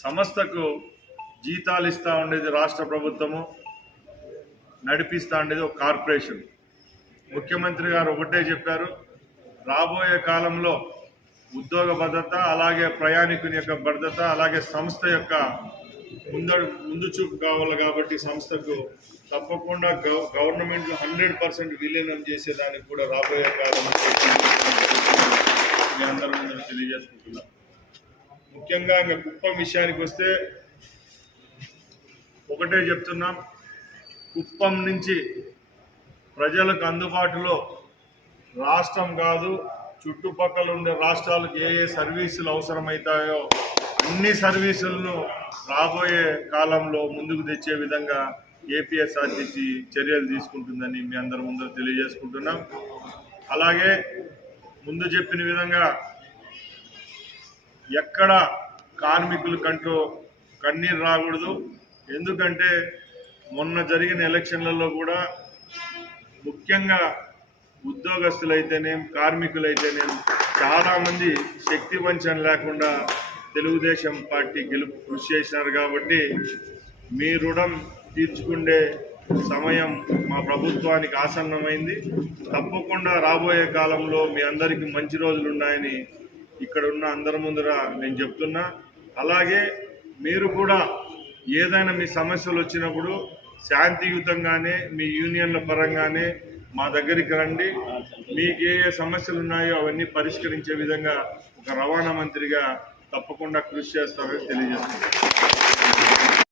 సంస్థకు జీతాలు ఇస్తూ ఉండేది రాష్ట్ర ప్రభుత్వము నడిపిస్తూ ఉండేది ఒక కార్పొరేషన్. ముఖ్యమంత్రి గారు ఒకటే చెప్పారు రాబోయే కాలంలో ఉద్యోగ భద్రత అలాగే ప్రయాణికుని యొక్క భద్రత అలాగే సంస్థ యొక్క ముందడు ముందు చూపు కావాలి కాబట్టి సంస్థకు తప్పకుండా గవ గవర్నమెంట్ హండ్రెడ్ పర్సెంట్ విలీనం చేసేదానికి కూడా రాబోయే కాలంలో మీ అందరి ముందు తెలియజేసుకుంటున్నాం. ముఖ్యంగా ఇంకా కుప్పం విషయానికి వస్తే ఒకటే చెప్తున్నాం. కుప్పం నుంచి ప్రజలకు అందుబాటులో రాష్ట్రం కాదు చుట్టుపక్కల ఉండే రాష్ట్రాలకు ఏ ఏ సర్వీసులు అవసరమవుతాయో అన్ని సర్వీసులను రాబోయే కాలంలో ముందుకు తెచ్చే విధంగా ఏపీఎస్ఆర్టీసీ చర్యలు తీసుకుంటుందని మీ అందరి ముందు తెలియజేసుకుంటున్నాం. అలాగే ముందు చెప్పిన విధంగా ఎక్కడ కార్మికుల కంటూ కన్నీరు రాకూడదు. ఎందుకంటే మొన్న జరిగిన ఎలక్షన్లలో కూడా ముఖ్యంగా ఉద్యోగస్తులైతేనేం కార్మికులైతేనేం చాలామంది శక్తి వంచన లేకుండా తెలుగుదేశం పార్టీ గెలుపు కృషి చేసినారు కాబట్టి మీ రుణం తీర్చుకుండే సమయం మా ప్రభుత్వానికి ఆసన్నమైంది. తప్పకుండా రాబోయే కాలంలో మీ అందరికీ మంచి రోజులు ఉన్నాయని ఇక్కడ ఉన్న అందరి ముందర నేను చెప్తున్నా. అలాగే మీరు కూడా ఏదైనా మీ సమస్యలు వచ్చినప్పుడు శాంతియుతంగానే మీ యూనియన్ల పరంగానే మా దగ్గరికి రండి. మీకు ఏ ఏ సమస్యలు ఉన్నాయో అవన్నీ పరిష్కరించే విధంగా ఒక రవాణా మంత్రిగా తప్పకుండా కృషి చేస్తారని తెలియజేస్తున్నాను.